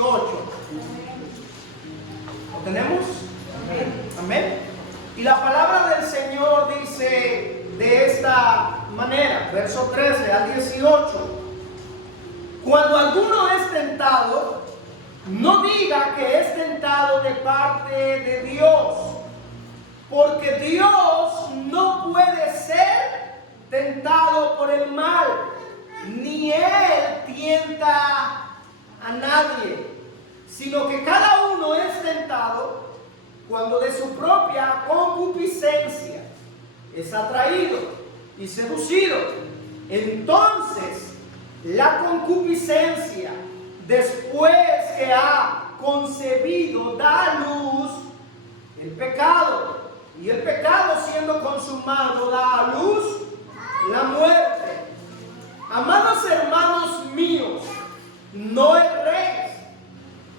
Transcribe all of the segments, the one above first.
18. ¿Lo tenemos? Amén. Y la palabra del Señor dice de esta manera, verso 13 al 18. Cuando alguno es tentado, no diga que es tentado de parte de Dios, porque Dios no puede ser tentado por el mal, ni Él tienta a nadie, sino que cada uno es tentado cuando de su propia concupiscencia es atraído y seducido. Entonces, la concupiscencia, después que ha concebido, da a luz el pecado. Y el pecado, siendo consumado, da a luz la muerte. Amados hermanos míos, no erréis.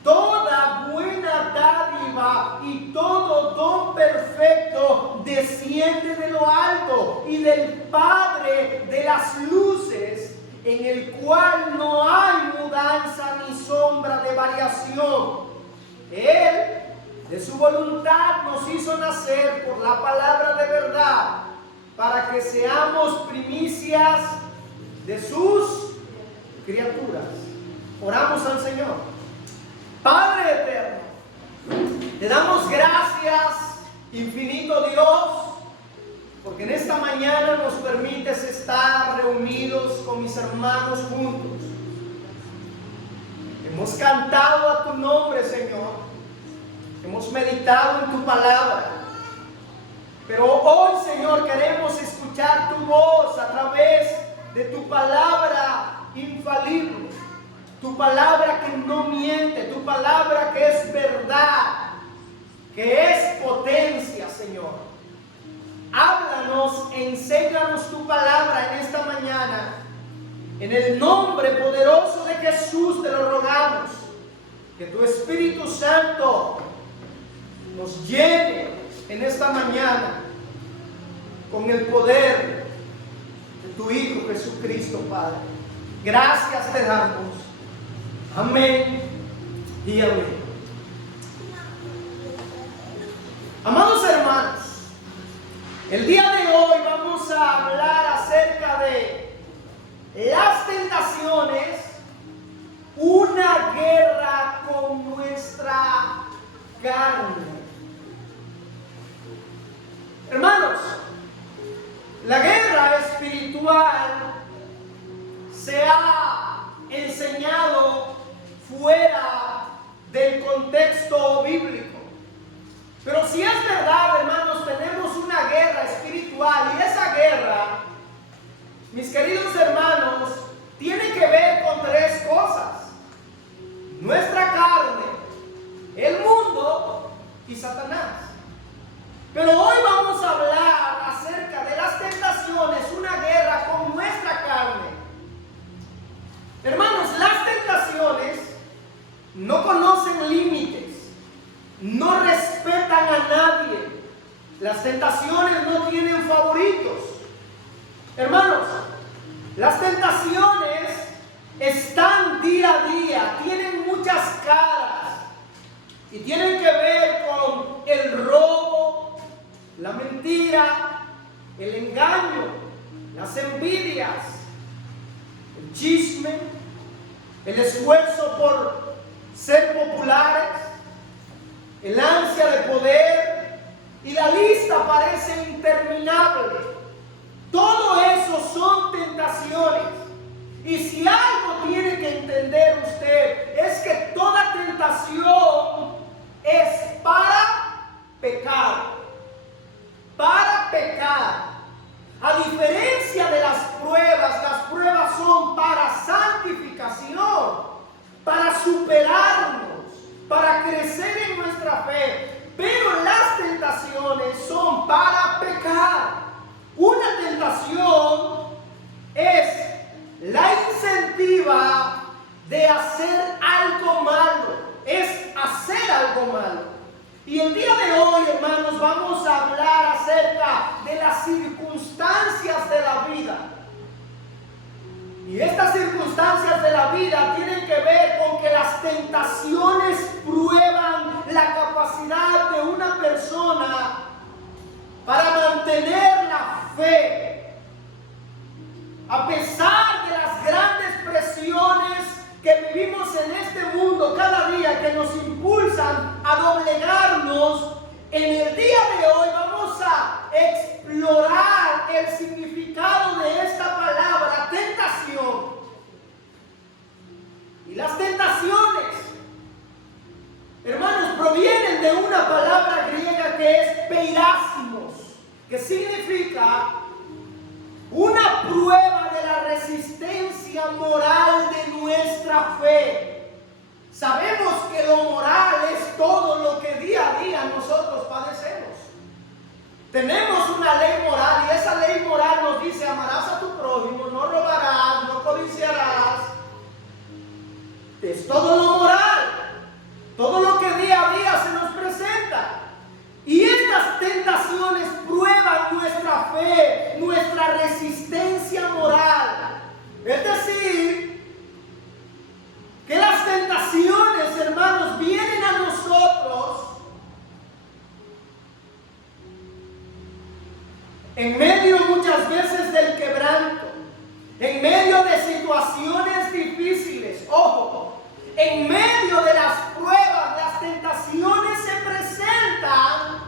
Toda buena dádiva y todo don perfecto desciende de lo alto y del Padre de las luces, en el cual no hay mudanza ni sombra de variación. Él, de su voluntad, nos hizo nacer por la palabra de verdad, para que seamos primicias de sus criaturas. Oramos al Señor. Padre eterno, te damos gracias, infinito Dios, porque en esta mañana nos permites estar reunidos con mis hermanos juntos. Hemos cantado a tu nombre, Señor. Hemos meditado en tu palabra. Pero hoy, Señor, queremos escuchar tu voz a través de tu palabra infalible. Tu palabra que no miente, tu palabra que es verdad, que es potencia, Señor. Háblanos, enséñanos tu palabra en esta mañana. En el nombre poderoso de Jesús te lo rogamos. Que tu Espíritu Santo nos llene en esta mañana con el poder de tu Hijo Jesucristo, Padre. Gracias te damos. Amén y amén. Amados hermanos, el día de hoy vamos a hablar acerca de las tentaciones, una guerra con nuestra carne. Hermanos, la guerra espiritual se ha enseñado fuera del contexto bíblico. Pero si es verdad, hermanos, tenemos una guerra espiritual, y esa guerra, mis queridos hermanos, tiene que ver con tres cosas: nuestra carne, el mundo y Satanás. Pero hoy vamos a hablar acerca de las tentaciones, una guerra con nuestra carne. Hermanos, las tentaciones no conocen límites, no respetan a nadie. Las tentaciones no tienen favoritos. Hermanos, las tentaciones están día a día, tienen muchas caras y tienen que ver con el robo, la mentira, el engaño, las envidias, el chisme, el esfuerzo por ser populares, el ansia de poder, y la lista parece interminable. Todo eso son tentaciones. Y si algo tiene que entender usted, es que toda tentación es para pecar. Para pecar. A diferencia de las pruebas son para santificación, para superarnos, para crecer en nuestra fe. Pero las tentaciones son para pecar. Una tentación es la incentiva de hacer algo malo, es hacer algo malo. Y el día de hoy, hermanos, vamos a hablar acerca de las circunstancias de la vida. Y estas circunstancias de la vida tienen que ver con que las las tentaciones prueban la capacidad de una persona para mantener la fe. A pesar de las grandes presiones que vivimos en este mundo cada día, que nos impulsan a doblegarnos, en el día de hoy vamos a explorar el significado de esta palabra, tentación. Y las tentaciones, hermanos, provienen de una palabra griega que es peirásimos, que significa una prueba de la resistencia moral de nuestra fe. Sabemos que lo moral es todo lo que día a día nosotros padecemos. Tenemos una ley moral y esa ley moral nos dice: amarás a tu prójimo, no robarás, no codiciarás. Es todo lo moral, todo lo que día a día se nos presenta. Y estas tentaciones prueban nuestra fe, nuestra resistencia moral. Es decir, que las tentaciones, hermanos, vienen a nosotros en medio muchas veces del quebranto, en medio de situaciones difíciles. Ojo, en medio de las pruebas, las tentaciones se presentan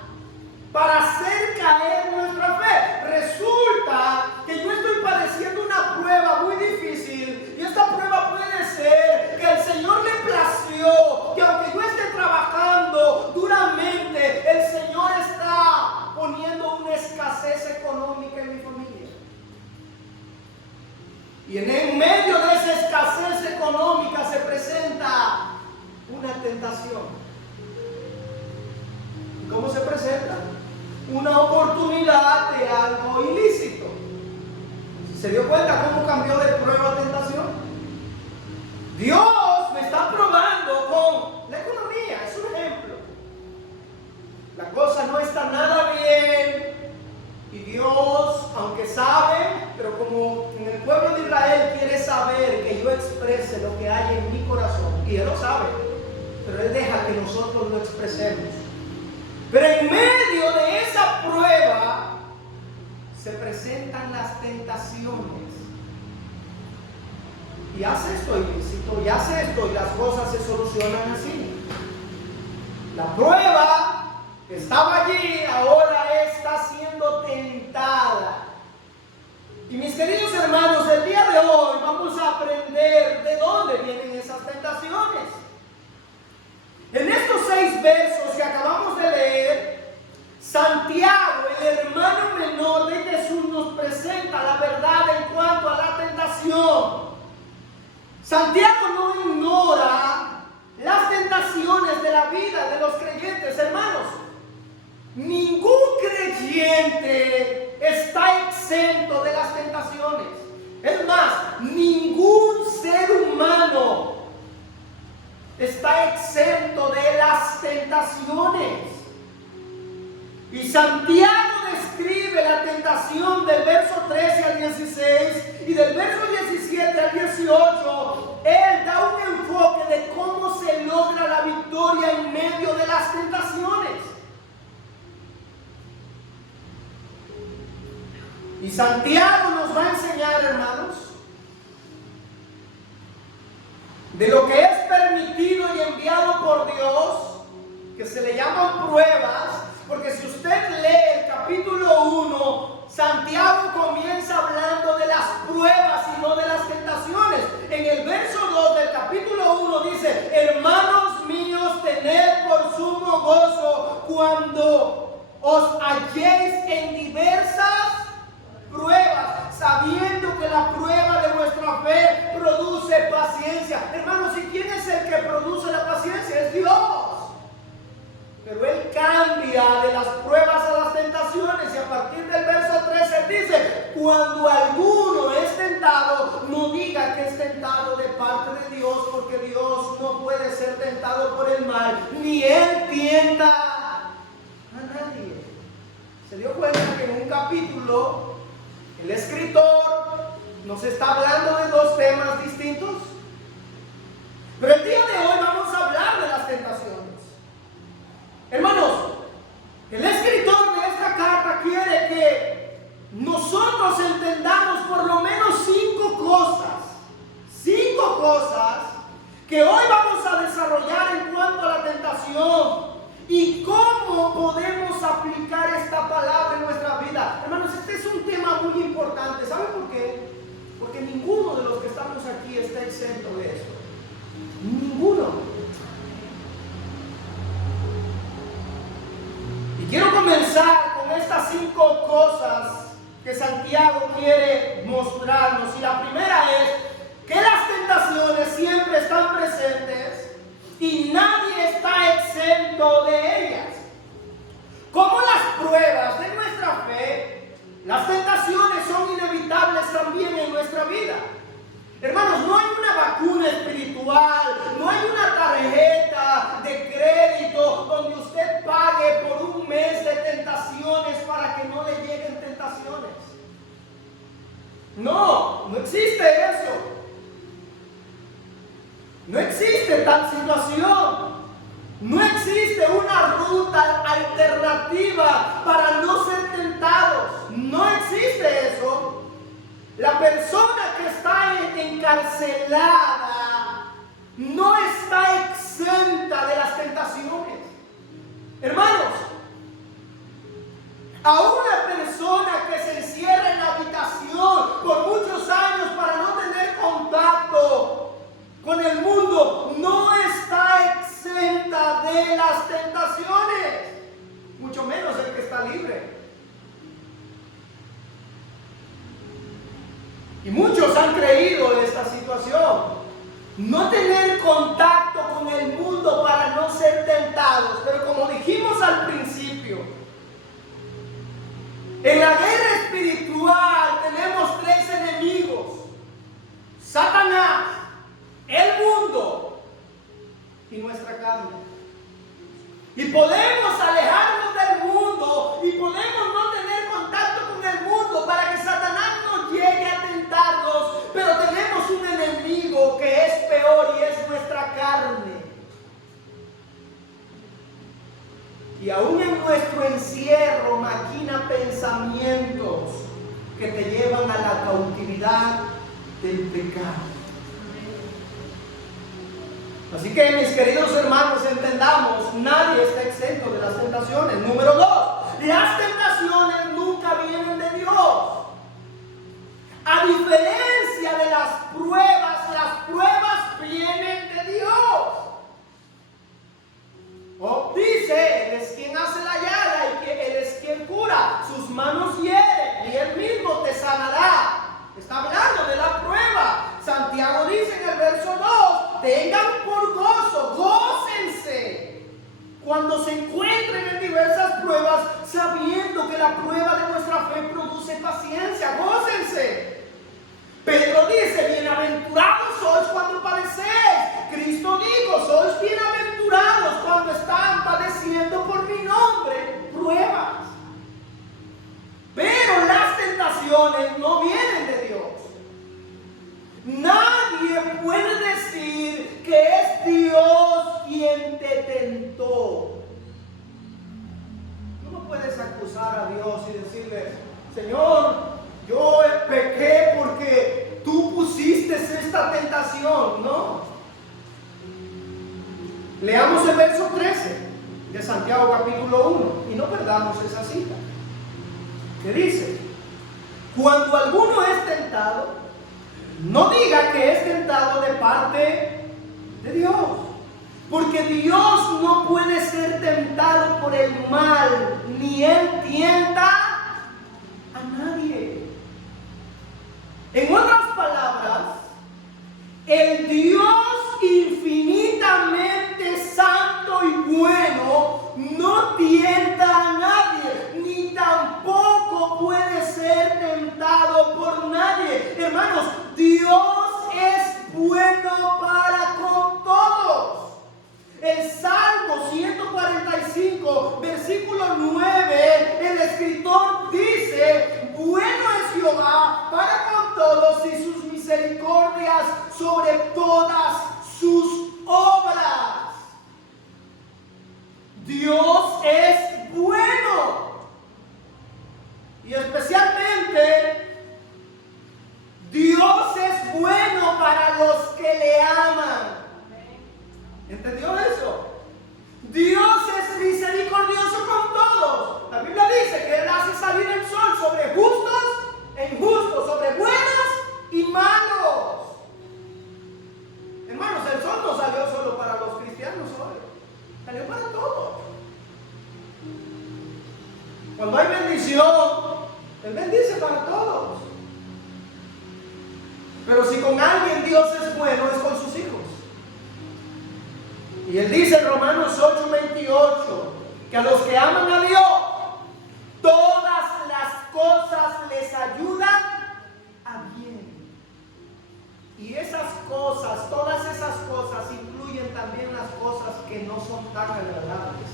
para hacer caer nuestra fe. Resulta que yo estoy padeciendo una prueba muy difícil, y esta prueba puede ser que el Señor le plació, que aunque yo esté trabajando duramente, el Señor está poniendo una escasez económica en mi familia. Y en medio de esa escasez económica se presenta una tentación. ¿Y cómo se presenta? Una oportunidad de algo ilícito. ¿Se dio cuenta cómo cambió de prueba a tentación? Dios me está probando con la economía, es un ejemplo. La cosa no está nada bien. Y Dios, aunque sabe, pero como en el pueblo de Israel quiere saber que yo exprese lo que hay en mi corazón, y Él lo sabe, pero Él deja que nosotros lo expresemos. Pero en medio de esa prueba se presentan las tentaciones. Y hace esto ilícito, y hace esto, y las cosas se solucionan así. La prueba que estaba allí ahora está siendo tentada. Y mis queridos hermanos, el día de hoy vamos a aprender de dónde vienen esas tentaciones. En estos 6 versos que acabamos de leer, Santiago, el hermano menor de Jesús, nos presenta la verdad en cuanto a la tentación. Santiago no ignora las tentaciones de la vida de los creyentes, hermanos. Ningún creyente está exento de las tentaciones. Es más, ningún ser humano está exento de las tentaciones. Y Santiago describe la tentación del verso 13 al 16 y del verso 17 al 18. Él da un enfoque de cómo se logra la victoria en medio de las tentaciones. Y Santiago nos va a enseñar, hermanos, de lo que es permitido y enviado por Dios, que se le llaman pruebas, porque si usted lee el capítulo 1, Santiago comienza hablando de las pruebas y no de las tentaciones. En el verso 2 del capítulo 1 dice: hermanos míos, tened por sumo gozo cuando os halléis en diversas pruebas, sabiendo que la prueba de vuestra fe produce paciencia. Hermanos, ¿y quién es el que produce la paciencia? Es Dios. Pero Él cambia de las pruebas a las tentaciones, y a partir del verso 13 dice: cuando alguno es tentado, no diga que es tentado de parte de Dios, porque Dios no puede ser tentado por el mal, ni Él tienta a nadie. ¿Se dio cuenta que en un capítulo el escritor nos está hablando de 2 temas distintos? Pero el día de hoy vamos cosas que hoy vamos a desarrollar en cuanto a la tentación y cómo podemos aplicar esta palabra en nuestra vida. Hermanos, este es un tema muy importante. ¿Saben por qué? Porque ninguno de los que estamos aquí está exento de esto. Ninguno. Y quiero comenzar con estas 5 cosas que Santiago quiere mostrarnos. Y la primera es que las tentaciones siempre están presentes y nadie está exento de ellas. Como las pruebas de nuestra fe, las tentaciones son inevitables también en nuestra vida. Hermanos, no hay una vacuna espiritual, no hay una tarjeta de crédito donde usted pague por un mes de tentaciones para que no le lleguen tentaciones. No, no existe eso. No existe tal situación. No existe una ruta alternativa para no ser tentados. No existe eso. La persona que está encarcelada no está exenta de las tentaciones. Hermanos, a una persona que se encierra en la habitación por muchos años para no tener contacto con el mundo, no está exenta de las tentaciones, mucho menos el que está libre. Y muchos han creído en esta situación, no tener contacto con el mundo para no ser tentados. Pero como dijimos al principio, en la guerra espiritual tenemos 3 enemigos: Satanás, el mundo y nuestra carne. Y podemos alejarnos del mundo y podemos no tener contacto con el mundo para que Satanás no llegue a tentarnos, pero tenemos un enemigo que es peor y es nuestra carne. Y aún en nuestro encierro maquina pensamientos que te llevan a la cautividad del pecado. Así que, mis queridos hermanos, entendamos, nadie está exento de las tentaciones. Número 2, las tentaciones nunca vienen de Dios. A diferencia de las pruebas vienen de Dios. Dice, Él es quien hace la llaga y que Él es quien cura. Sus manos hieren y Él mismo te sanará. Está hablando de la prueba. Santiago dice en el verso 2, tengan por gozo, gócense cuando se encuentren en diversas pruebas, sabiendo que la prueba de nuestra fe produce paciencia. Gócense. Pedro dice, bienaventurados sois cuando padecéis. Cristo dijo, sois bienaventurados cuando están padeciendo por mi nombre pruebas. Pero las tentaciones no vienen de Dios. Nadie puede decir que es Dios quien te tentó. Tú no puedes acusar a Dios y decirle, Señor, yo pequé porque tú pusiste esta tentación. No. Leamos el verso 13 de Santiago capítulo 1 y no perdamos esa cita. Que dice, cuando alguno es tentado, no diga que es tentado de parte de Dios, porque Dios no puede ser tentado por el mal, ni Él tienta a nadie. En otras palabras, el Dios infinitamente santo y bueno no tienta a nadie, ni tampoco puede ser tentado por nadie. Hermanos, Dios es bueno para con todos. El Salmo 145, versículo 9, el escritor dice, bueno es Jehová para con todos y sus misericordias sobre todas sus obras. Dios es bueno. Y especialmente, Dios es bueno para los que que le aman. ¿Entendió eso? Dios es misericordioso con todos. La Biblia dice que Él hace salir el sol sobre justos e injustos, sobre buenos y malos. Hermanos, el sol no salió solo para los cristianos hoy, salió para todos. Cuando hay bendición, Él bendice para todos. Pero si con alguien Dios es bueno, es con sus hijos. Y Él dice en Romanos 8:28 que a los que aman a Dios, todas las cosas les ayudan a bien. Y esas cosas, todas esas cosas incluyen también las cosas que no son tan agradables.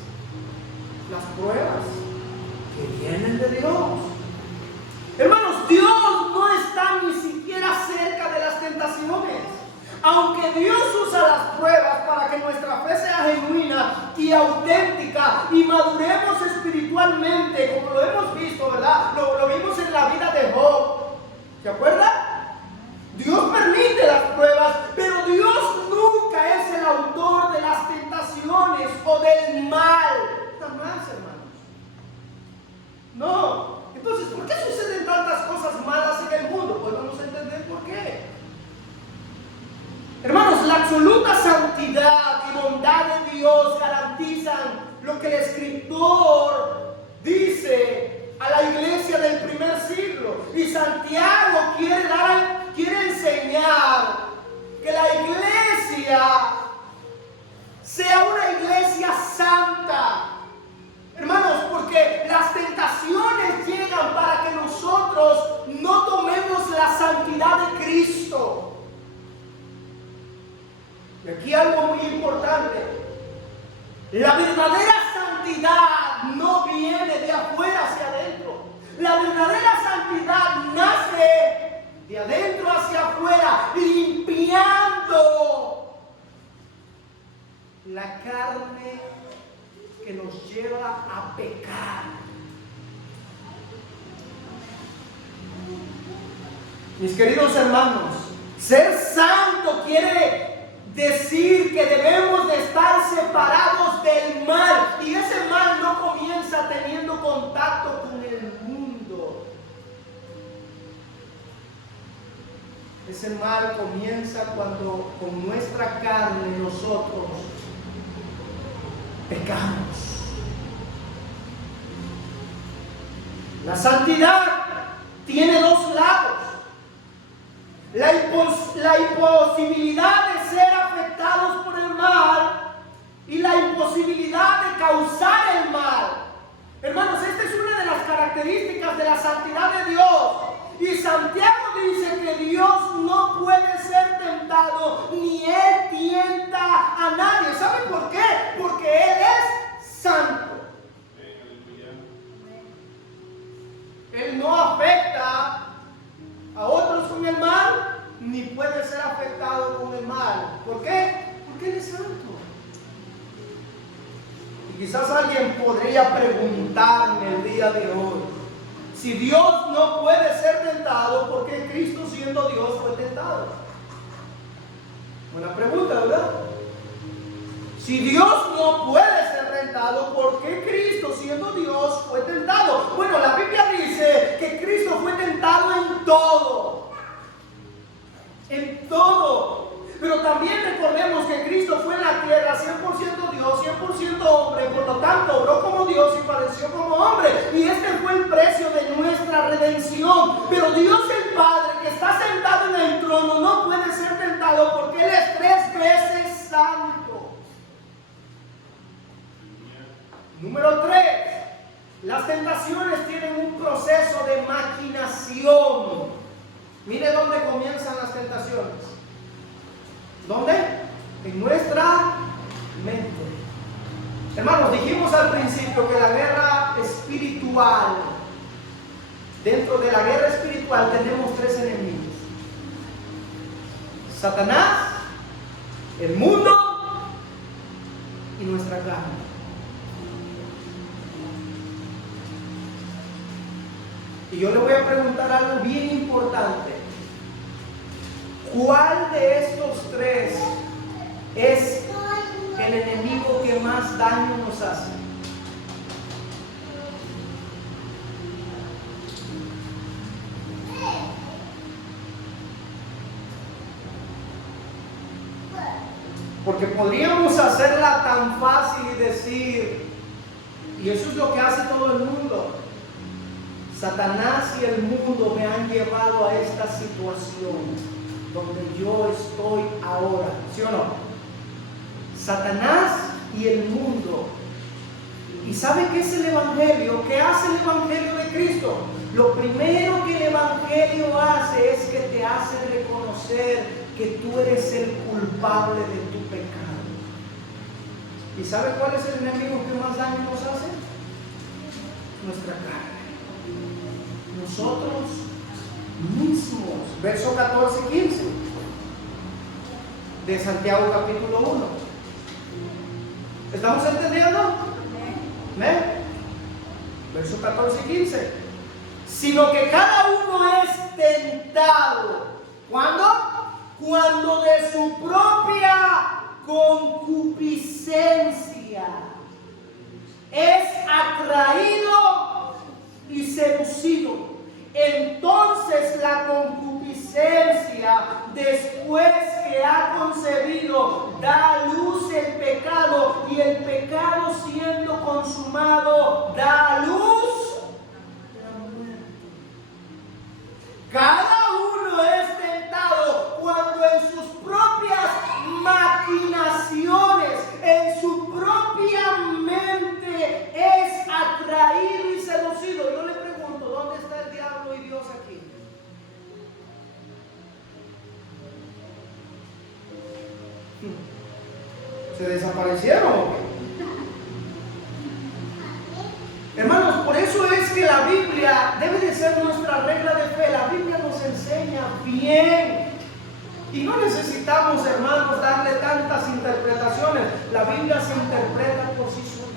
Las pruebas que vienen de Dios. Hermanos, Dios no está ni siquiera cerca de las tentaciones. Aunque Dios usa las pruebas para que nuestra fe sea genuina y auténtica y maduremos espiritualmente, como lo hemos visto, ¿verdad? Lo vimos en la vida de Job. ¿Se acuerdan? Dios permite las pruebas, pero Dios nunca es el autor de las tentaciones o del mal. Jamás, hermanos. No. Entonces, ¿por qué suceden tantas cosas malas en el mundo? Pues vamos a entender por qué. Hermanos, la absoluta santidad y bondad de Dios garantizan lo que el escritor dice a la iglesia del primer siglo. Y Santiago quiere enseñar que la iglesia sea una iglesia santa. Hermanos, porque las tentaciones llegan para que nosotros no tomemos la santidad de Cristo. Y aquí algo muy importante. La verdadera santidad no viene de afuera hacia adentro. La verdadera santidad nace de adentro hacia afuera, limpiando la carne que nos lleva a pecar. Mis queridos hermanos, ser santo quiere decir que debemos de estar separados del mal. Y ese mal no comienza teniendo contacto con el mundo. Ese mal comienza cuando con nuestra carne nosotros pecamos. La santidad tiene dos lados. La imposibilidad de ser afectados por el mal y la imposibilidad de causar el mal. Hermanos, esta es una de las características de la santidad de Dios. Y Santiago dice que Dios no puede ser tentado, ni Él tienta a nadie. ¿Saben por qué? Porque Él es santo. Él no afecta a otros con el mal, ni puede ser afectado con el mal. ¿Por qué? Porque Él es santo. Y quizás alguien podría preguntarme el día de hoy, si Dios no puede ser tentado, ¿por qué Cristo siendo Dios fue tentado? Buena pregunta, ¿verdad? Si Dios no puede ser tentado, ¿por qué Cristo siendo Dios fue tentado? Bueno, la Biblia dice que Cristo fue tentado en todo. En todo. Pero también recordemos que Cristo fue en la tierra 100% Dios, 100% hombre. Por lo tanto, obró como Dios y padeció como hombre. Y este fue el precio de nuestra redención. Pero Dios el Padre, que está sentado en el trono, no puede ser tentado porque Él es 3 veces santo. Número 3. Las tentaciones tienen un proceso de maquinación. Mire dónde comienzan las tentaciones. ¿Dónde? En nuestra mente. Hermanos, dijimos al principio que la guerra espiritual, dentro de la guerra espiritual tenemos 3 enemigos: Satanás, el mundo y nuestra carne. Y yo le voy a preguntar algo bien importante. ¿Cuál de estos tres es el enemigo que más daño nos hace? Porque podríamos hacerla tan fácil y decir, y eso es lo que hace todo el mundo: Satanás y el mundo me han llevado a esta situación donde yo estoy ahora, ¿sí o no? Satanás y el mundo. ¿Y sabe qué es el Evangelio? ¿Qué hace el Evangelio de Cristo? Lo primero que el Evangelio hace es que te hace reconocer que tú eres el culpable de tu pecado. ¿Y sabe cuál es el enemigo que más daño nos hace? Nuestra carne. Nosotros mismos. Verso 14 y 15 de Santiago capítulo 1. ¿Estamos entendiendo? ¿Amén? Verso 14 y 15. Sino que cada uno es tentado. ¿Cuándo? Cuando de su propia concupiscencia es atraído y seducido. Entonces la concupiscencia, después que ha concebido, da a luz el pecado, y el pecado, siendo consumado, da a luz la muerte. Cada uno es tentado cuando en sus propias maquinaciones, en su propia mente, es atraído y seducido. Yo le pregunto, ¿dónde está el diablo y Dios aquí? ¿Se desaparecieron o qué? Hermanos, por eso es que la Biblia debe de ser nuestra regla de fe. La Biblia nos enseña bien. Y no necesitamos, hermanos, darle tantas interpretaciones. La Biblia se interpreta por sí sola.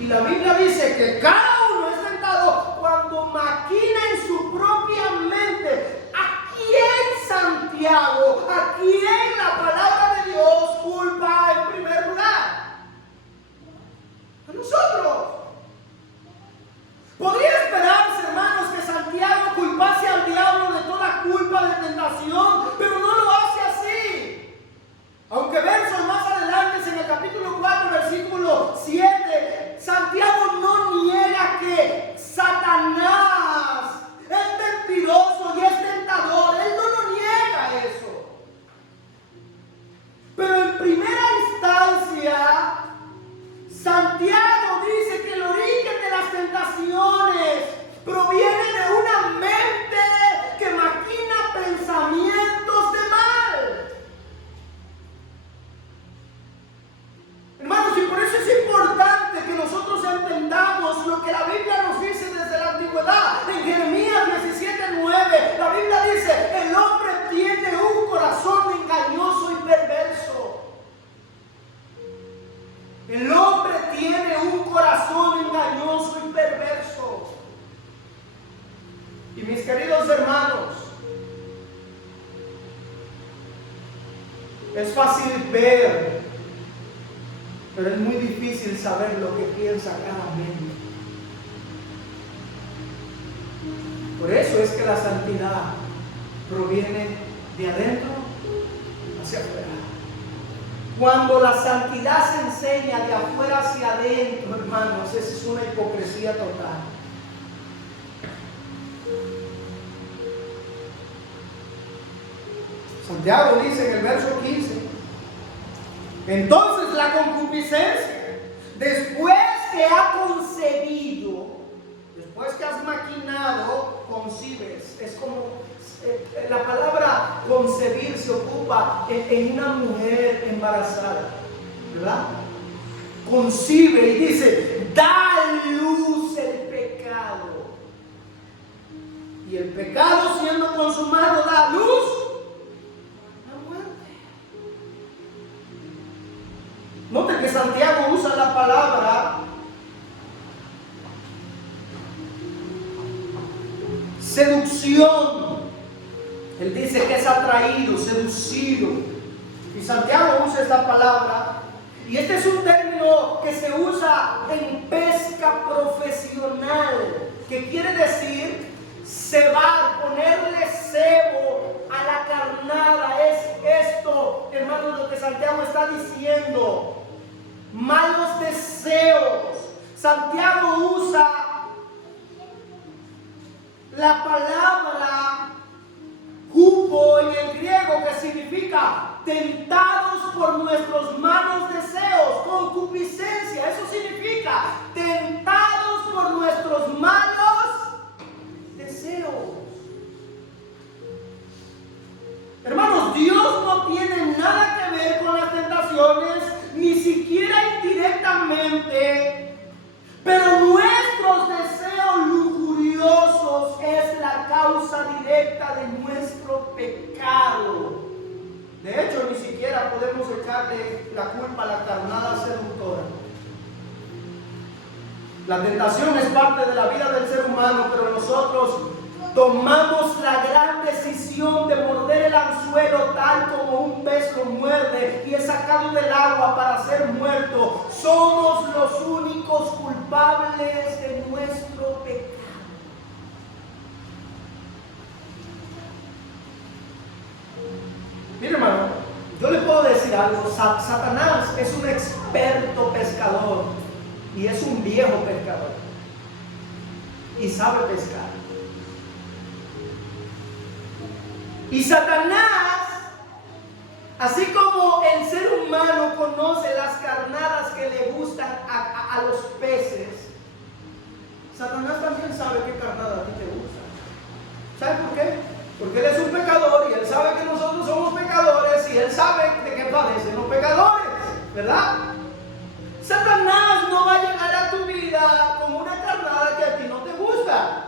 Y la Biblia dice que cada uno es tentado cuando maquina en su propia mente. ¿A quién, Santiago? ¿A quién la palabra de Dios culpa en primer lugar? A nosotros. Podría esperarse, hermanos, que Santiago culpase al diablo de toda culpa de tentación, pero no lo hace así. Aunque versos más adelante, en el capítulo 4, versículo 7, Santiago no niega que Satanás es mentiroso y es tentador. Él no lo niega eso. Pero en primera instancia, Santiago dice que el origen de las tentaciones proviene de una mente que maquina pensamientos de mal. Hermanos, y por eso es importante que nosotros entendamos lo que la Biblia nos dice desde la antigüedad. En Jeremías 17:9, la Biblia dice: el hombre tiene un corazón engañoso y perverso. El hombre tiene un corazón engañoso y perverso. Y mis queridos hermanos, es fácil ver, pero es muy difícil saber lo que piensa cada mente. Por eso es que la santidad proviene de adentro hacia afuera. Cuando la santidad se enseña de afuera hacia adentro, hermanos, esa es una hipocresía total. Santiago dice en el verso 15: entonces la concupiscencia, después que ha concebido, después que has maquinado, concibes. Es como la palabra concebir se ocupa en una mujer embarazada, ¿verdad? Concibe y dice: da luz el pecado. Y el pecado, siendo consumado, da luz la muerte. Note que Santiago usa la palabra seducción. Él dice Dice que es atraído, seducido. Y Santiago usa esta palabra. Y este es un término que se usa en pesca profesional, que quiere decir cebar, ponerle cebo a la carnada. Es esto, hermanos, lo que Santiago está diciendo. Malos deseos. Santiago usa la palabra jupo en el griego, que significa tentados por nuestros malos deseos, concupiscencia. Eso significa tentados por nuestros malos deseos. Hermanos, Dios no tiene nada que ver con las tentaciones, ni siquiera indirectamente, pero nuestros deseos lujuriosos es la causa directa de nuestro pecado. De hecho, ni siquiera podemos echarle la culpa a la carnada seductora. La tentación es parte de la vida del ser humano, pero nosotros tomamos la gran decisión de morder el anzuelo tal como un pez lo muerde y es sacado del agua para ser muerto. Somos los únicos culpables de nuestro pecado. Mire, hermano, yo le puedo decir algo. Satanás es un experto pescador y es un viejo pescador y sabe pescar. Y Satanás, así como el ser humano conoce las carnadas que le gustan a los peces, Satanás también sabe qué carnada a ti te gusta. ¿Sabe por qué? Porque él es un pecador y él sabe que nosotros somos pecadores y él sabe de qué padecen los pecadores, ¿verdad? Satanás no va a llegar a tu vida como una carnada que a ti no te gusta.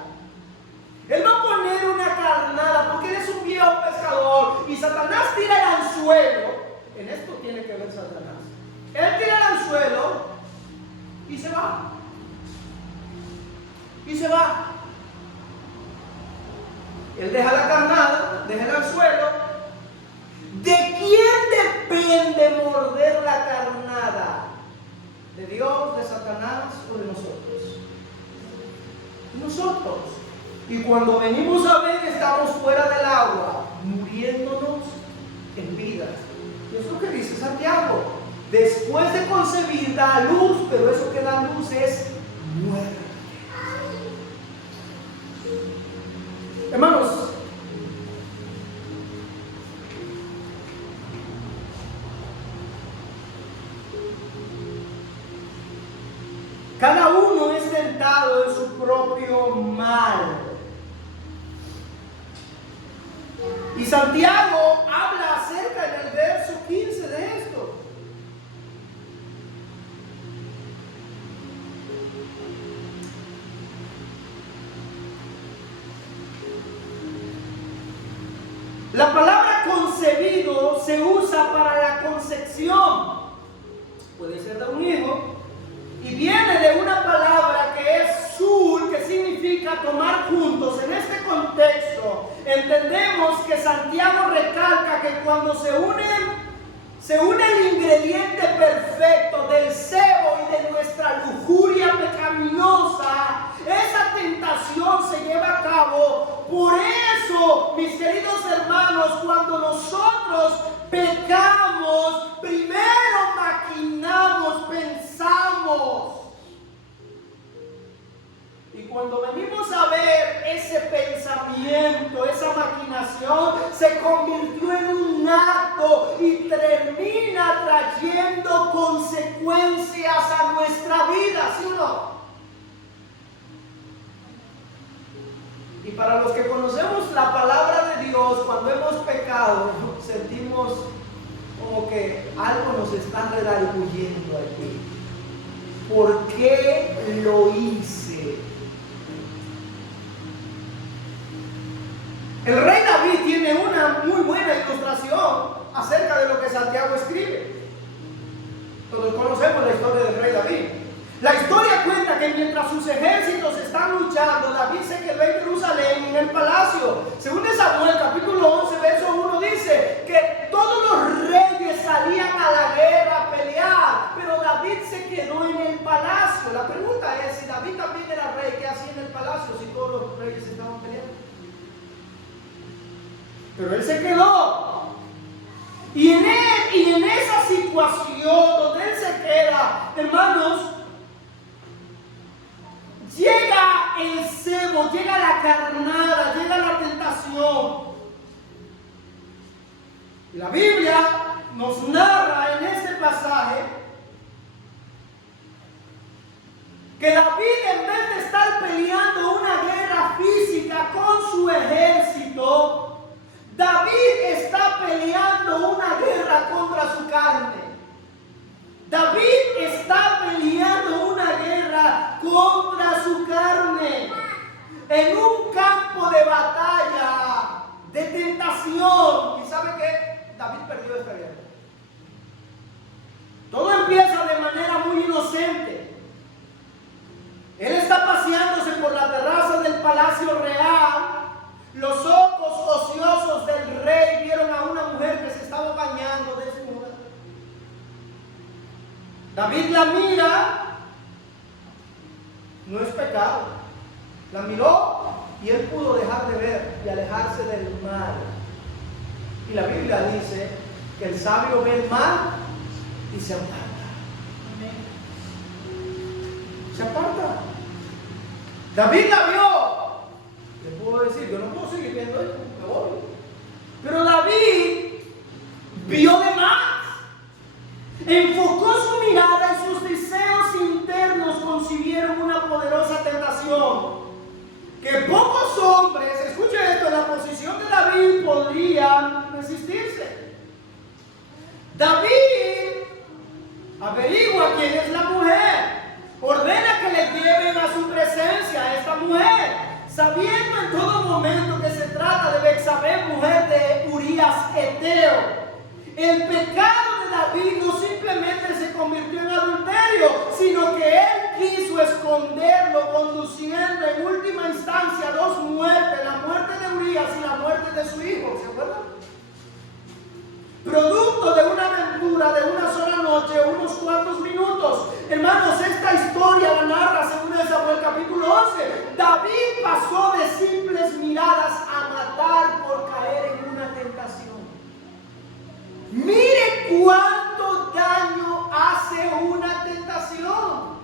Él va a poner una carnada porque él es un viejo pescador y Satanás tira el anzuelo. En esto tiene que ver Satanás. Él tira el anzuelo y se va. Y se va. Él deja la carnada, deja el anzuelo. ¿De quién depende morder la carnada? ¿De Dios, de Satanás o de nosotros? Nosotros. Y cuando venimos a ver, estamos fuera del agua, muriéndonos en vida. Y es lo que dice Santiago. Después de concebir da luz, pero eso que da luz es muerte. Hermanos, cada uno es tentado en su propio mal. Y Santiago habla acerca en el verso 15 de esto. La palabra concebido se usa para la concepción. Puede ser de un hijo. Y viene de una palabra que es sul, que significa tomar juntos. En este contexto entendemos que Santiago recalca que cuando se une el ingrediente perfecto del cebo y de nuestra lujuria pecaminosa, esa tentación se lleva a cabo. Por eso, mis queridos hermanos, cuando nosotros pecamos, primero maquinamos, pensamos. Y cuando venimos a ver ese pensamiento, esa maquinación, se convirtió en un acto y termina trayendo consecuencias a nuestra vida, ¿sí o no? Y para los que conocemos la palabra de Dios, cuando hemos pecado, sentimos como que algo nos está redarguyendo aquí. ¿Por qué lo hice? El rey David tiene una muy buena ilustración acerca de lo que Santiago escribe. Todos conocemos la historia del rey David. La historia cuenta que mientras sus ejércitos están luchando, David se quedó en Jerusalén, en el palacio. Según Samuel, capítulo 11, verso dice que todos los reyes salían a la guerra a pelear, pero David se quedó en el palacio. La pregunta es, si David también era rey, ¿qué hacía en el palacio si todos los reyes estaban peleando? Pero él se quedó. Y en esa situación donde él se queda, hermanos, llega el cebo, llega la carnada, llega la tentación. Y la Biblia nos narra en este pasaje que David, en vez de estar peleando una guerra física con su ejército, David está peleando una guerra contra su carne. David está peleando una guerra contra su carne. En un campo de batalla, de tentación. ¿Y sabe qué? David perdió esta guerra. Todo empieza de manera muy inocente. Él está paseándose por la terraza del palacio real. Los ojos ociosos del rey vieron a una mujer que se estaba bañando desnuda. David la mira, no es pecado. La miró y él pudo dejar de ver y alejarse del mal. Y la Biblia dice que el sabio ve el mal y se aparta. Se aparta. David la vio. Le puedo decir, yo no puedo seguir viendo esto, me voy. Pero David vio de más. Enfocó su mirada y sus deseos internos concibieron una poderosa tentación que pocos hombres, escuche esto, en la posición de David podrían resistirse. David averigua quién es la mujer, ordena que le lleven a su presencia a esta mujer, sabiendo en todo momento que se trata de Betsabé, mujer de Urías Eteo. El pecado de David no simplemente se convirtió en adulterio, sino que él quiso esconderlo, conduciendo en última instancia a dos muertes, la muerte de Urías y la muerte de su hijo. ¿Se acuerdan? Producto de una aventura de una sola noche, unos cuantos minutos. Hermanos, esta historia la narra según Samuel capítulo 11. David pasó de simples miradas a matar por caer en una tentación. Mire cuánto daño hace una tentación.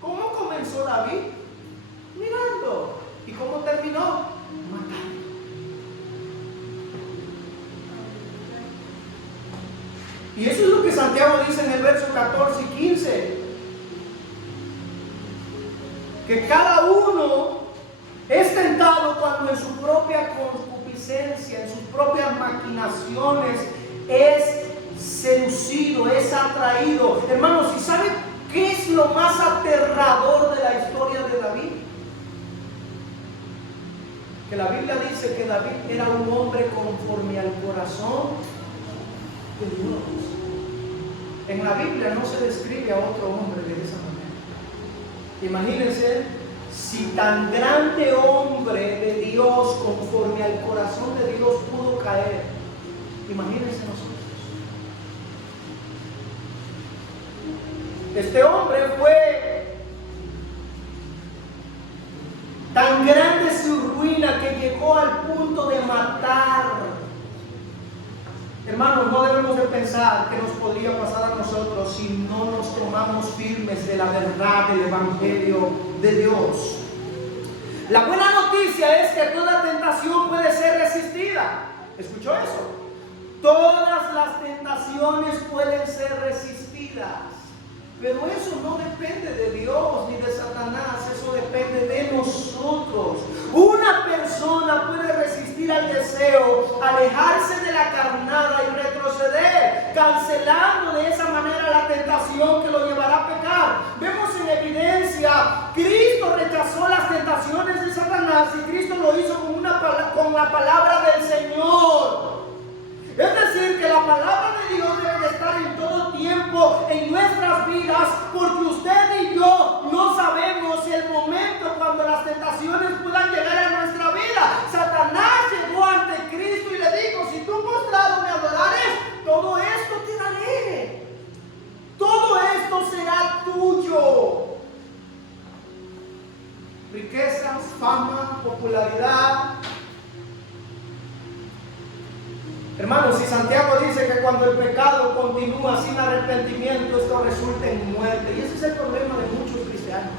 ¿Cómo comenzó David? Mirando. ¿Y cómo terminó? Matando. Y eso es lo que Santiago dice en el verso 14 y 15. Que cada uno es tentado cuando en su propia concupiscencia, en sus propias maquinaciones, es seducido, es atraído. Hermanos, ¿y saben qué es lo más aterrador de la historia de David? Que la Biblia dice que David era un hombre conforme al corazón de Dios. En la Biblia no se describe a otro hombre de esa manera. Imagínense si tan grande hombre de Dios, conforme al corazón de Dios, pudo caer. Imagínense nosotros. Este hombre fue tan grande su ruina que llegó al punto de matar. Hermanos, no debemos de pensar que nos podría pasar a nosotros si no nos tomamos firmes de la verdad del Evangelio de Dios. La buena noticia es que toda tentación puede ser resistida. ¿Escuchó eso? Todas las tentaciones pueden ser resistidas. Pero eso no depende de Dios ni de Satanás, eso depende de nosotros. Una persona puede resistir al deseo, alejarse de la carnada y retroceder, cancelando de esa manera la tentación que lo llevará a pecar. Vemos en evidencia, Cristo rechazó las tentaciones de Satanás y Cristo lo hizo con la palabra del Señor. Es decir, que la palabra de Dios debe de estar en todo tiempo en nuestras vidas, porque usted y yo no sabemos el momento cuando las tentaciones puedan llegar a nuestra vida. Satanás llegó ante Cristo y le dijo: si tú cuando el pecado continúa sin arrepentimiento, esto resulta en muerte. Y ese es el problema de muchos cristianos,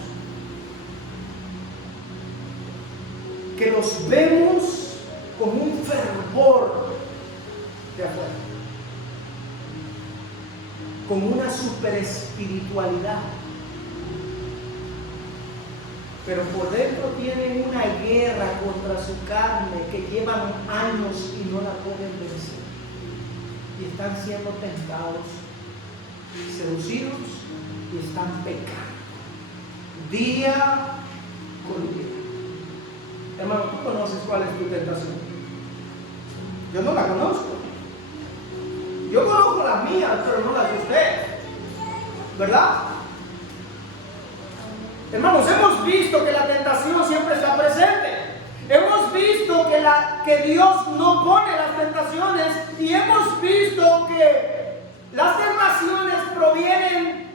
que los vemos con un fervor de afuera, con una super espiritualidad, pero por dentro tienen una guerra contra su carne que llevan años y no la pueden vencer, y están siendo tentados, seducidos, y están pecando día con día. Hermano, ¿tú conoces cuál es tu tentación? Yo no la conozco. Yo conozco las mías, pero no las de usted, ¿verdad? Hermanos, hemos visto que la tentación siempre está presente. Hemos visto que Dios no pone las tentaciones, y hemos visto que las tentaciones provienen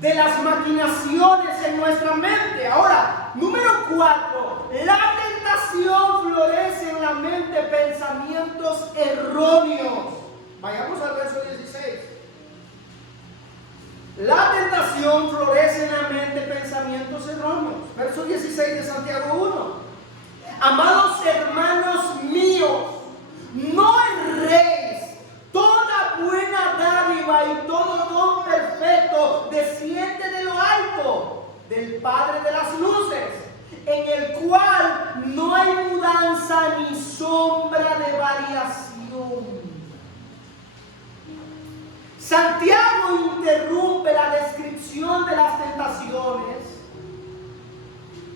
de las maquinaciones en nuestra mente. Ahora, número 4, la tentación florece en la mente pensamientos erróneos. Vayamos al verso 16. La tentación florece en la mente pensamientos erróneos. Verso 16 de Santiago 1. Amados hermanos míos, no erréis. Toda buena dádiva y todo don perfecto desciende de lo alto, del Padre de las luces, en el cual no hay mudanza ni sombra de variación. Santiago interrumpe la descripción de las tentaciones,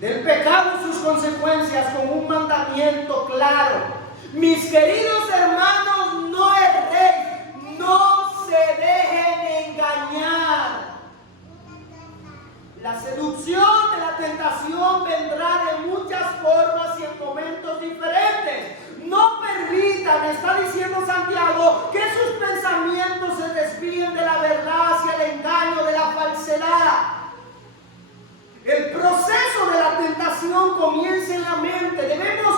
del pecado y sus consecuencias, con un mandamiento claro. Mis queridos hermanos, no erréis, no se dejen engañar. La seducción de la tentación vendrá de muchas formas y en momentos diferentes. No permitan, está diciendo Santiago, que sus pensamientos se desvíen de la verdad hacia el engaño, de la falsedad. El proceso de la tentación comienza en la mente. Debemos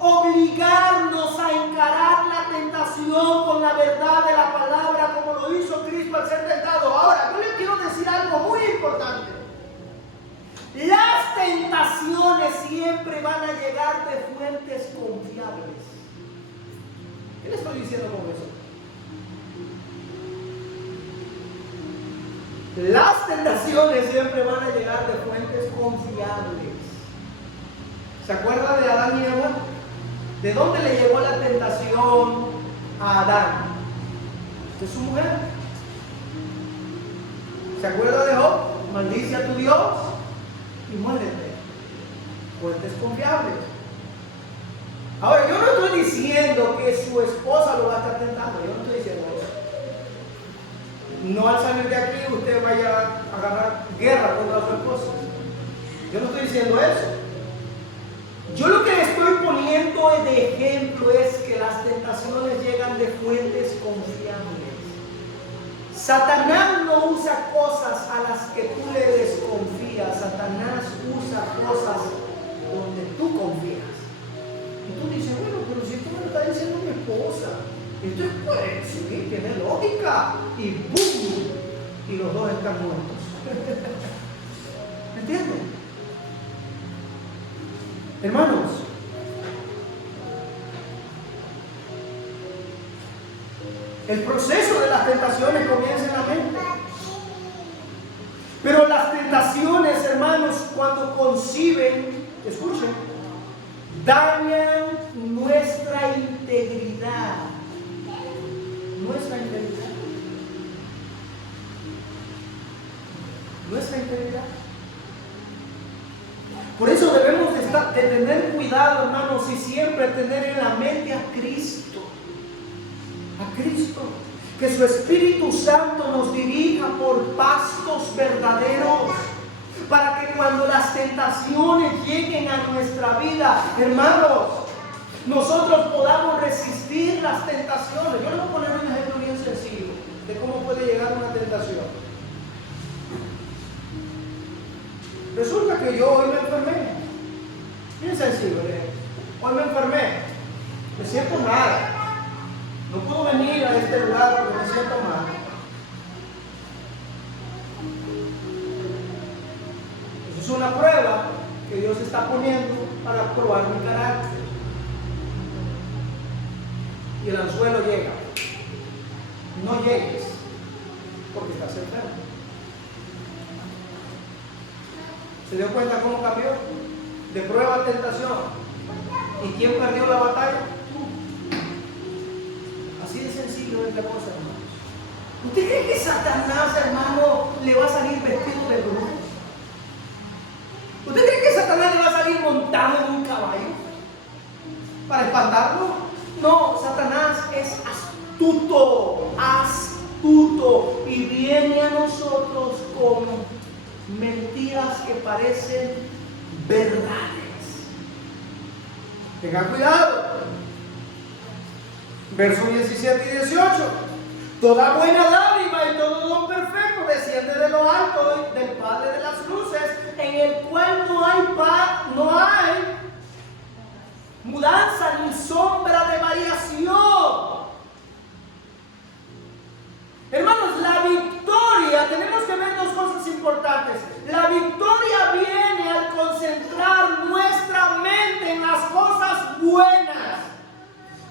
obligarnos a encarar la tentación con la verdad de la palabra, como lo hizo Cristo al ser tentado. Ahora, yo les quiero decir algo muy importante. Las tentaciones siempre van a llegar de fuentes confiables. ¿Qué le estoy diciendo con eso? Las tentaciones siempre van a llegar de fuentes confiables. ¿Se acuerda de Adán y Eva? ¿De dónde le llegó la tentación a Adán? De su mujer. ¿Se acuerda de Job? Maldice a tu Dios y muérete. Fuentes confiables. Ahora, yo no estoy diciendo que su esposa lo va a estar tentando. Yo no estoy diciendo eso. No al salir de aquí usted vaya a agarrar guerra contra su esposa. Yo no estoy diciendo eso. Yo lo que le estoy poniendo de ejemplo es que las tentaciones llegan de fuentes confiables. Satanás no usa cosas a las que tú le desconfías. Satanás usa cosas donde tú confías. Y tú dices, bueno, pero si esto me lo está diciendo mi esposa, esto pues sí, tiene lógica. Y ¡boom! Y los dos están muertos. ¿Me entienden? Hermanos, el proceso de las tentaciones comienza en la mente. Pero las tentaciones, hermanos, cuando conciben, escuchen, dañan nuestra integridad. Nuestra integridad. Nuestra integridad. Por eso debemos de tener cuidado, hermanos, y siempre tener en la mente a Cristo. A Cristo. Que su Espíritu Santo nos dirija por pastos verdaderos. Para que cuando las tentaciones lleguen a nuestra vida, hermanos, nosotros podamos resistir las tentaciones. Yo les voy a poner un ejemplo bien sencillo de cómo puede llegar una tentación. Resulta que yo hoy me enfermé. Bien sencillo, hoy me enfermé. Me siento mal. No puedo venir a este lugar porque Es una prueba que Dios está poniendo para probar mi carácter. Y el anzuelo llega. No llegues porque estás enfermo. ¿Se dio cuenta cómo cambió? De prueba a tentación. ¿Y quién perdió la batalla? Así de sencillo es la cosa, hermanos. ¿Usted cree que Satanás, hermano, le va a salir vestido de brujo? ¿Usted cree que Satanás le va a salir montado en un caballo para espantarlo? No, Satanás es astuto, y viene a nosotros con mentiras que parecen verdades. Tengan cuidado. Versos 17 y 18. Toda buena dádiva y todo don perfecto desciende de lo alto del Padre de las luces, en el cual no hay mudanza ni sombra de variación. Hermanos, la victoria, tenemos que ver dos cosas importantes. La victoria viene al concentrar nuestra mente en las cosas buenas.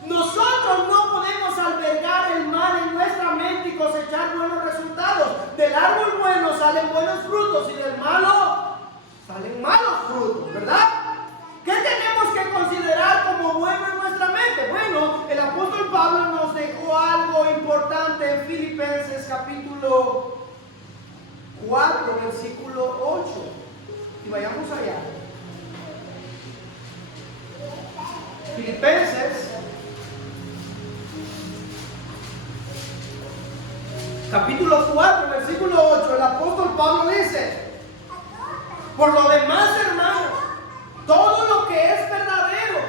Nosotros no podemos albergar el mal en nuestra mente y cosechar buenos resultados. Del árbol bueno salen buenos frutos y del malo salen malos frutos, ¿verdad? ¿Qué tenemos que considerar como bueno en nuestra mente? Bueno, el apóstol Pablo nos dejó algo importante en Filipenses capítulo 4, versículo 8. Y vayamos allá. Filipenses capítulo 4, versículo 8, el apóstol Pablo dice: por lo demás, hermanos, todo lo que es verdadero,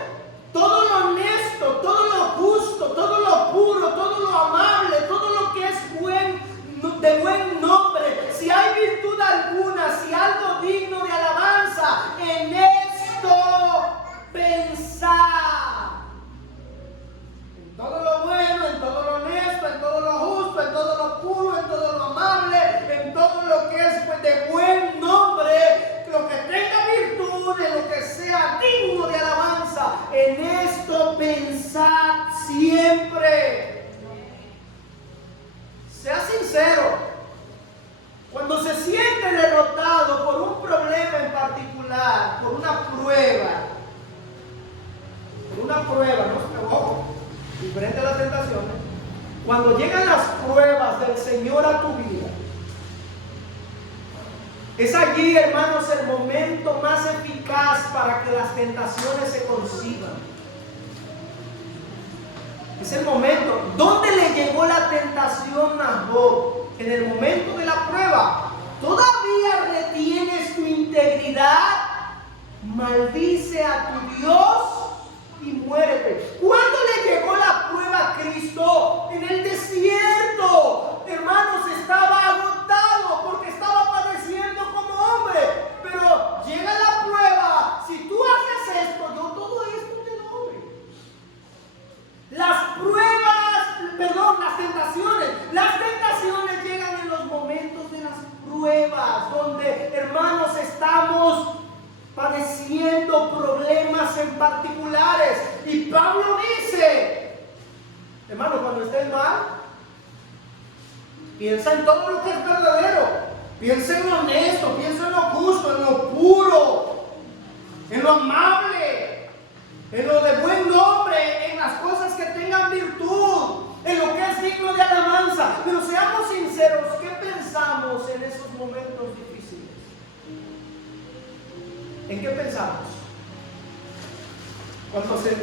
todo lo honesto, todo lo justo, todo lo puro, todo lo amable, todo lo que es de buen nombre, si hay virtud alguna, si algo digno de alabanza, en esto pensad. En todo lo bueno, en todo lo honesto, en todo lo justo, en todo lo puro, en todo lo amable, en todo lo que es de buen nombre, lo que tenga virtud, en lo que sea digno de alabanza, en esto pensad siempre. Sea sincero. Cuando se siente derrotado por un problema en particular, por una prueba, no se ojo, diferente a las tentaciones. Cuando llegan las pruebas del Señor a tu vida, es allí, hermanos, el momento más eficaz para que las tentaciones se conciban. Es el momento. ¿Dónde le llegó la tentación a Job? En el momento de la prueba. ¿Todavía retienes tu integridad? Maldice a tu Dios y muérete. ¿Cuándo le llegó la prueba a Cristo? En el desierto. Hermanos, estaba agotado porque estaba padeciendo como hombre. Pero llega la prueba. Si tú haces esto, yo todo esto te doy. Las tentaciones llegan en los momentos de las pruebas, donde, hermanos, estamos padeciendo problemas en particulares. Y Pablo dice, hermano, cuando estés mal, piensa en todo lo que es verdadero, piensa en lo honesto, piensa en lo justo, en lo puro, en lo amable, en lo de buen nombre, en las cosas que tengan virtud, en lo que es digno de alabanza. Pero seamos sinceros, ¿qué pensamos en esos momentos difíciles? ¿En qué pensamos?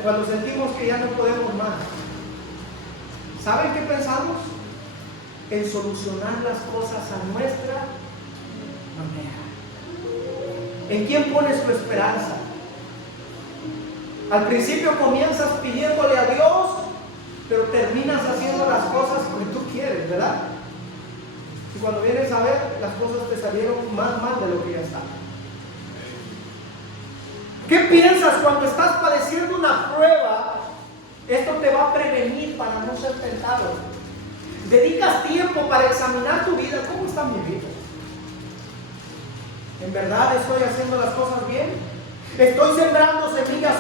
Cuando sentimos que ya no podemos más, ¿saben qué pensamos? En solucionar las cosas a nuestra manera. ¿En quién pones tu esperanza? Al principio comienzas pidiéndole a Dios, pero terminas haciendo las cosas que tú quieres, ¿verdad? Y cuando vienes a ver, las cosas te salieron más mal de lo que ya está. ¿Qué piensas cuando estás padeciendo una prueba? Esto te va a prevenir para no ser tentado. Dedicas tiempo para examinar tu vida. ¿Cómo está mi vida? ¿En verdad estoy haciendo las cosas bien? ¿Estoy sembrando semillas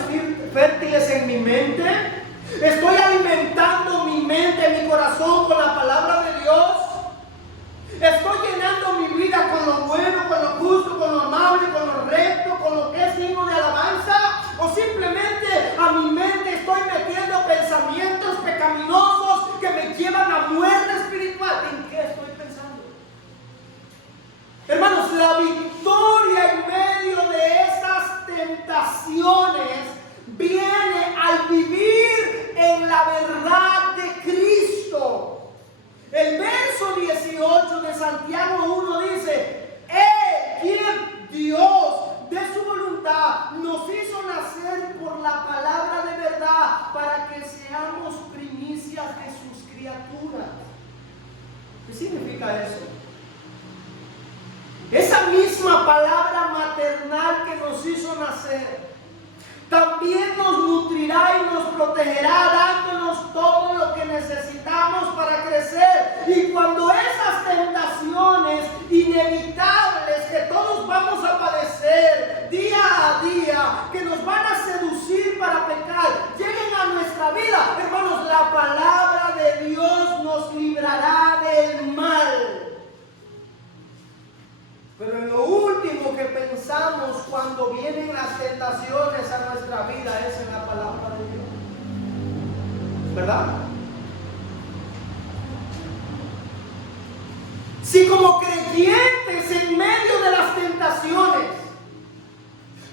fértiles en mi mente? ¿Estoy alimentando mi mente, mi corazón con la palabra de Dios? ¿Estoy llenando mi vida con lo bueno, con lo justo, con lo amable, con lo recto, con lo que es digno de alabanza? ¿O simplemente a mi mente estoy metiendo pensamientos pecaminosos que me llevan a muerte espiritual? ¿En qué estoy pensando? Hermanos, la victoria en medio de esas tentaciones viene al vivir en la verdad de Cristo. El verso 18 de Santiago 1 dice: quien Dios de su voluntad nos hizo nacer por la palabra de verdad para que seamos primicias de sus criaturas. ¿Qué significa eso? Esa misma palabra maternal que nos hizo nacer también nos nutrirá y nos protegerá, dándonos todo lo que necesitamos para crecer. Y cuando esas tentaciones inevitables que todos vamos a padecer día a día, que nos van a seducir para pecar, lleguen a nuestra vida, hermanos, la palabra de Dios nos librará del mal. Pero en lo último que pensamos cuando vienen las tentaciones a nuestra vida es en la palabra de Dios. ¿Verdad? Si como creyentes en medio de las tentaciones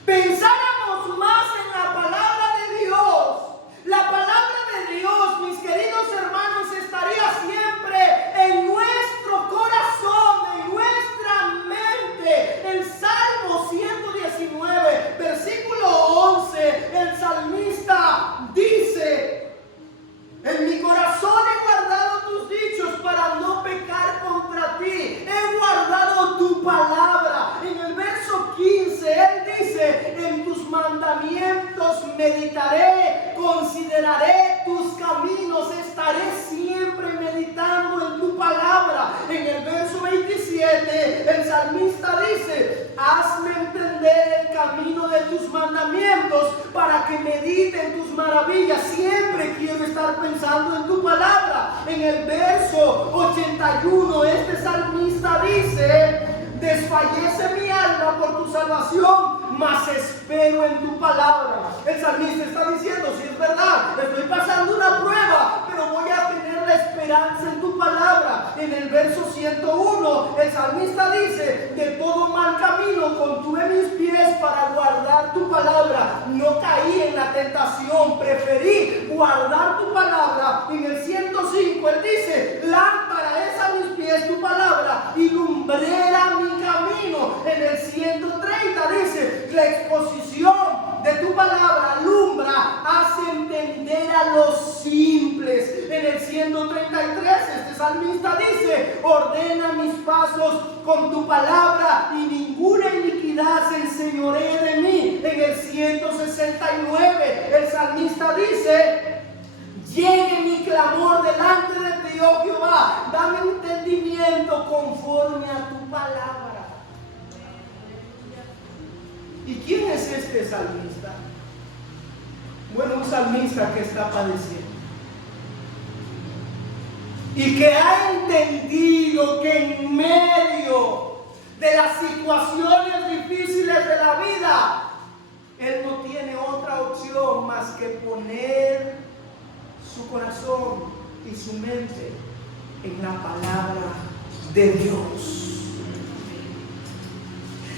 pensáramos más en la palabra de Dios, la palabra de Dios, mis queridos hermanos, estaría siempre en nuestro corazón, en nuestra mente. El Salmo 119, versículo 11, el salmista dice: en mi corazón he guardado tus dichos para no pecar contra ti. He guardado tu palabra. En el verso 15, él dice: en tus mandamientos meditaré, consideraré tus caminos, estaré siempre meditando en tu palabra. En el verso 27, el salmista dice: hazme entender el camino de tus mandamientos para que medite en tus maravillas. Siempre quiero estar pensando en tu palabra. En el verso 81, este salmista dice: desfallece mi alma por tu salvación, mas espero en tu palabra. El salmista está diciendo: si es verdad, estoy pasando una prueba, pero voy a tener la esperanza en tu palabra. En el verso 101, el salmista dice: de todo mal camino contuve mis pies para guardar tu palabra. No caí en la tentación, preferí guardar tu palabra. En el 105, él dice: lámpara es a mis pies tu palabra y lumbrera mi camino. En el 130 dice: la exposición de tu palabra alumbra, hace entender a los simples. En el 133, este salmista dice: ordena mis pasos con tu palabra y ninguna iniquidad se enseñoree de mí. En el 169, el salmista dice: llegue mi clamor delante de ti, oh Jehová, dame entendimiento conforme a tu palabra. ¿Y quién es este salmista? Bueno, un salmista que está padeciendo y que ha entendido que en medio de las situaciones difíciles de la vida, él no tiene otra opción más que poner su corazón y su mente en la palabra de Dios.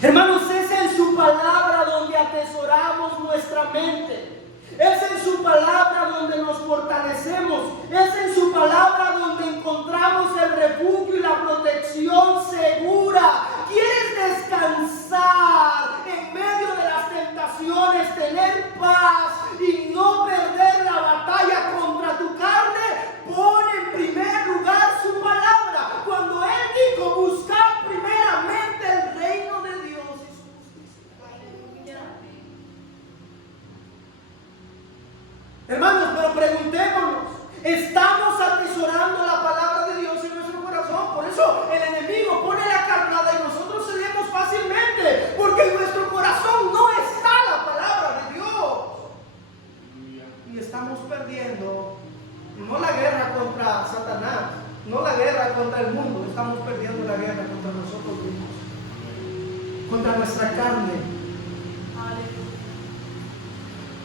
Hermanos, es en su palabra donde atesoramos nuestra mente. Es en su palabra donde nos fortalecemos. Es en su palabra donde encontramos el refugio y la protección segura. ¿Quieres descansar en medio de las tentaciones, tener paz y no perder la batalla contra tu carne? Pon en primer lugar su palabra. Cuando él dijo: buscar primeramente el reino de Dios y su justicia. Hermanos, pero preguntémonos: ¿estamos atesorando la palabra de Dios en nuestro corazón? Por eso el enemigo pone la carnada en contra el mundo, estamos perdiendo la guerra contra nosotros mismos, contra nuestra carne.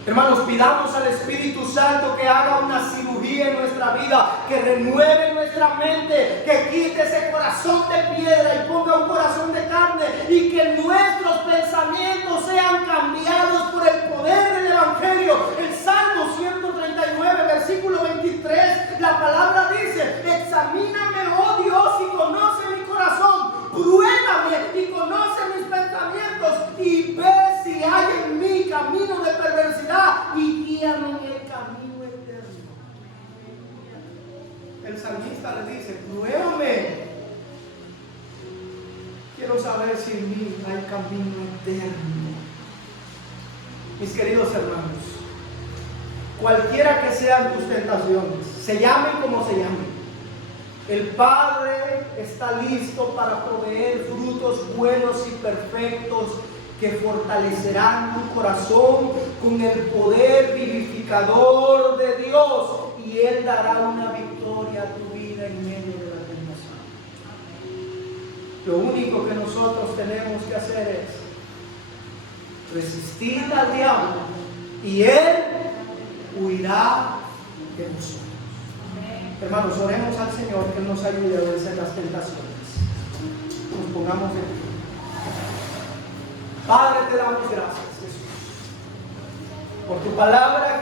Hermanos, pidamos al Espíritu Santo que haga una cirugía en nuestra vida, que renueve nuestra mente, que quite ese corazón de piedra y ponga un corazón de carne, y que nuestros pensamientos sean cambiados por el poder del Evangelio. El Salmo 139, versículo 23, la palabra dice: examíname, oh Dios, y conoce mi corazón, pruébame y conoce mis pensamientos, y ve si hay en mí camino de perversidad, y guíame en el camino eterno. El salmista le dice: pruébame, quiero saber si en mí hay camino eterno. Mis queridos hermanos, cualquiera que sean tus tentaciones, se llamen como se llamen, el Padre está listo para proveer frutos buenos y perfectos que fortalecerán tu corazón con el poder vivificador de Dios, y Él dará una victoria a tu vida en medio de la tentación. Lo único que nosotros tenemos que hacer es resistir al diablo, y Él huirá de nosotros. Hermanos, oremos al Señor que Él nos ayude a vencer las tentaciones. Nos pongamos en pie. Padre, te damos gracias, Jesús, por tu palabra.